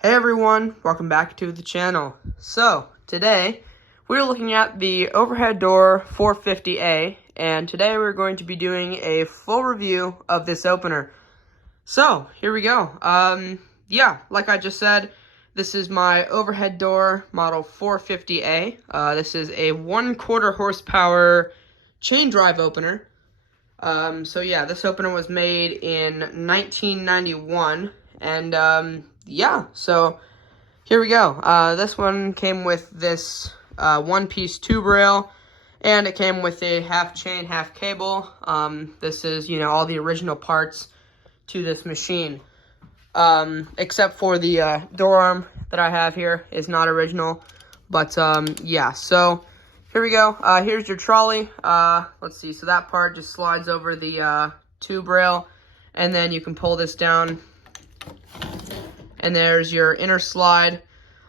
Hey everyone, welcome back to the channel. So, today we're looking at the OverHead door 450A, and today we're going to be doing a full review of this opener. So, here we go. Like I just said, this is my OverHead door model 450A. This is a 1/4 horsepower chain drive opener. This opener was made in 1991, and so here we go. This one came with this one-piece tube rail, and it came with a half chain, half cable. This is, all the original parts to this machine, except for the door arm that I have here is not original, but so here we go. Here's your trolley. Let's see. So that part just slides over the tube rail, and then you can pull this down. And there's your inner slide.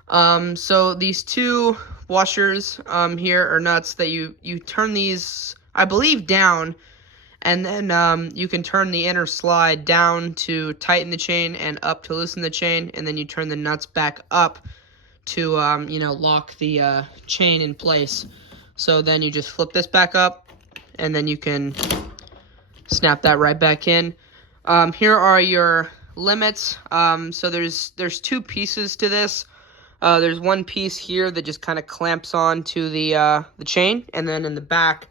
So these two washers here are nuts that you turn these, I believe, down, and then you can turn the inner slide down to tighten the chain and up to loosen the chain, and then you turn the nuts back up to lock the chain in place. So then you just flip this back up, and then you can snap that right back in. Here are your limits. So there's two pieces to this. There's one piece here that just kind of clamps on to the chain, and then in the back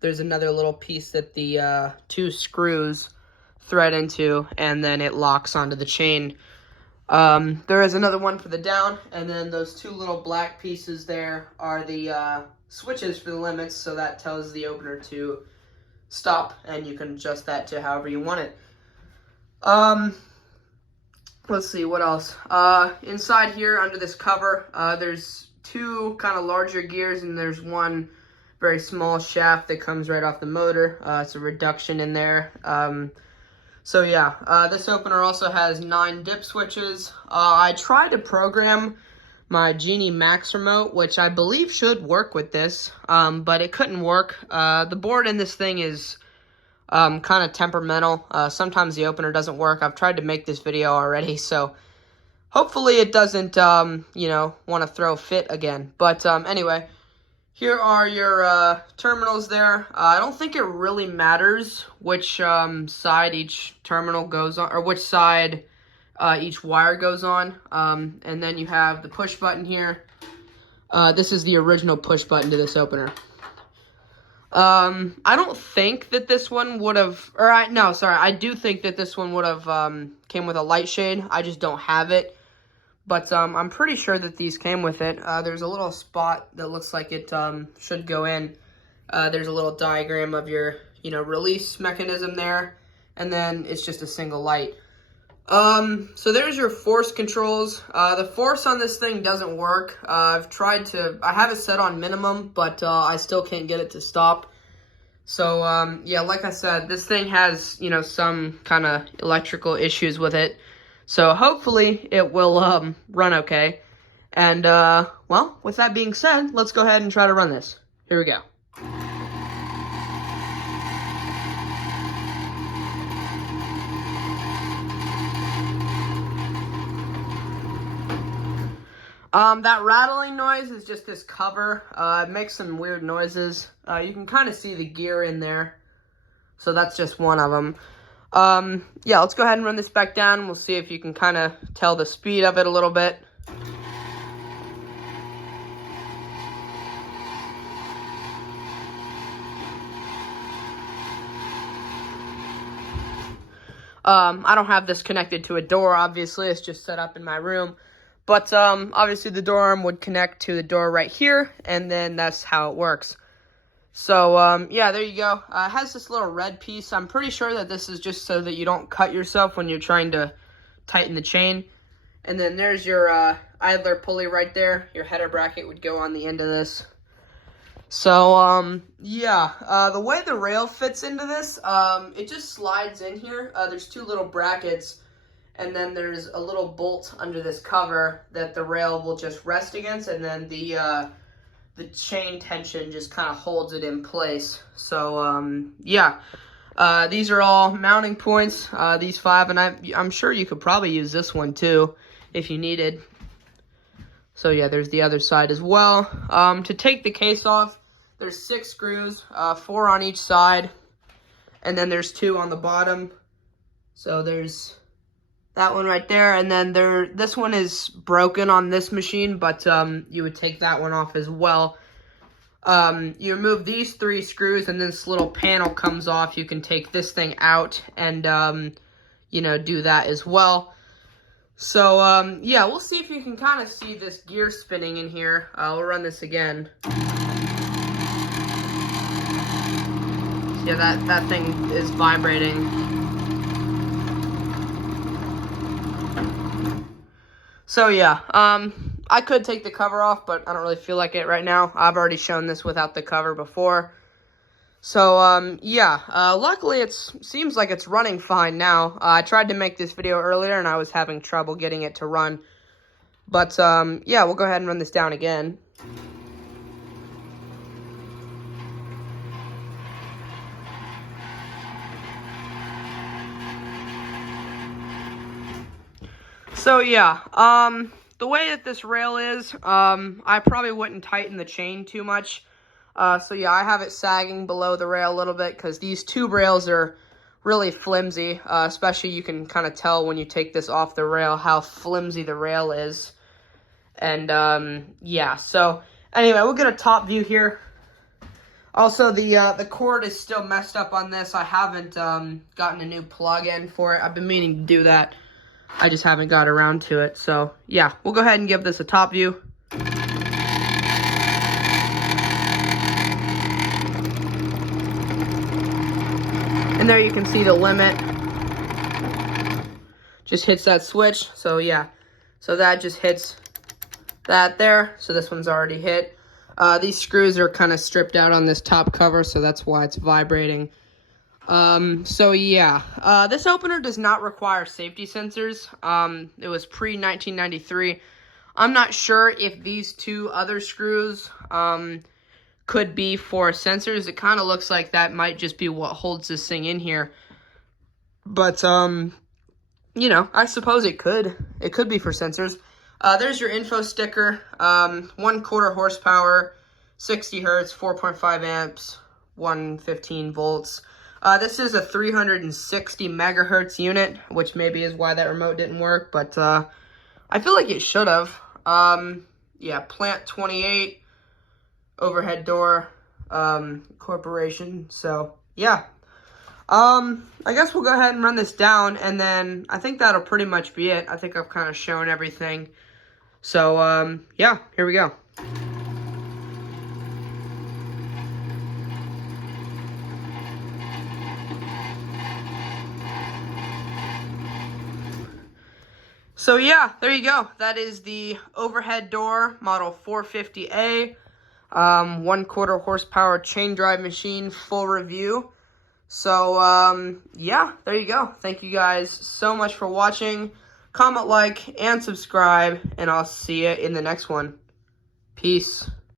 there's another little piece that the two screws thread into, and then it locks onto the chain. There is another one for the down, and then those two little black pieces there are the switches for the limits, so that tells the opener to stop, and you can adjust that to however you want it. Let's see, what else? Inside here, under this cover, there's two kind of larger gears, and there's one very small shaft that comes right off the motor. It's a reduction in there. This opener also has 9 dip switches. I tried to program my Genie Max remote, which I believe should work with this, but it couldn't work. The board in this thing is kind of temperamental. Sometimes the opener doesn't work. I've tried to make this video already, so hopefully it doesn't, want to throw a fit again. But anyway, here are your terminals there. I don't think it really matters which side each terminal goes on, or which side each wire goes on. And then you have the push button here. This is the original push button to this opener. I don't think that this one would have, I do think that this one would have came with a light shade. I just don't have it, but I'm pretty sure that these came with it. There's a little spot that looks like it should go in. There's a little diagram of your, release mechanism there, and then it's just a single light. So there's your force controls. The force on this thing doesn't work. I have it set on minimum, but I still can't get it to stop. So, like I said, this thing has, some kind of electrical issues with it. So hopefully it will, run okay. And, with that being said, let's go ahead and try to run this. Here we go. That rattling noise is just this cover. It makes some weird noises. You can kind of see the gear in there. So that's just one of them. Let's go ahead and run this back down. We'll see if you can kind of tell the speed of it a little bit. I don't have this connected to a door, obviously. It's just set up in my room. But, obviously the door arm would connect to the door right here, and then that's how it works. So, there you go. It has this little red piece. I'm pretty sure that this is just so that you don't cut yourself when you're trying to tighten the chain. And then there's your, idler pulley right there. Your header bracket would go on the end of this. So, the way the rail fits into this, it just slides in here. There's two little brackets. And then there's a little bolt under this cover that the rail will just rest against, and then the chain tension just kind of holds it in place. So, these are all mounting points, these 5, and I'm sure you could probably use this one too. if you needed. So yeah, there's the other side as well. To take the case off, there's 6 screws, 4 on each side, and then there's 2 on the bottom. So there's that one right there, and then this one is broken on this machine, but you would take that one off as well. You remove these 3 screws, and this little panel comes off. You can take this thing out and, you know, do that as well. So, yeah, we'll see if you can kind of see this gear spinning in here. We'll run this again. Yeah, that thing is vibrating. So yeah, I could take the cover off, but I don't really feel like it right now. I've already shown this without the cover before. So, yeah, luckily it seems like it's running fine now. I tried to make this video earlier, and I was having trouble getting it to run. But, yeah, we'll go ahead and run this down again. So, yeah, the way that this rail is, I probably wouldn't tighten the chain too much. So yeah, I have it sagging below the rail a little bit because these tube rails are really flimsy. Especially you can kind of tell when you take this off the rail how flimsy the rail is. And yeah, so anyway, we'll get a top view here. Also, the cord is still messed up on this. I haven't gotten a new plug in for it. I've been meaning to do that. I just haven't got around to it. So yeah, we'll go ahead and give this a top view. And there you can see the limit. Just hits that switch. So yeah, so that just hits that there. So this one's already hit. These screws are kind of stripped out on this top cover, so that's why it's vibrating. So yeah, this opener does not require safety sensors. It was pre-1993. I'm not sure if these 2 other screws, could be for sensors. It kind of looks like that might just be what holds this thing in here. But, you know, I suppose it could. It could be for sensors. There's your info sticker. 1/4 horsepower, 60 hertz, 4.5 amps, 115 volts. This is a 360 megahertz unit, which maybe is why that remote didn't work, but I feel like it should have. Yeah, plant 28, overhead door, corporation. So yeah, I guess we'll go ahead and run this down, and then I think that'll pretty much be it. I think I've kind of shown everything. So yeah, here we go. So yeah, there you go. That is the overhead door, model 450A, 1/4 horsepower chain drive machine, full review. So yeah, there you go. Thank you guys so much for watching. Comment, like, and subscribe, and I'll see you in the next one. Peace.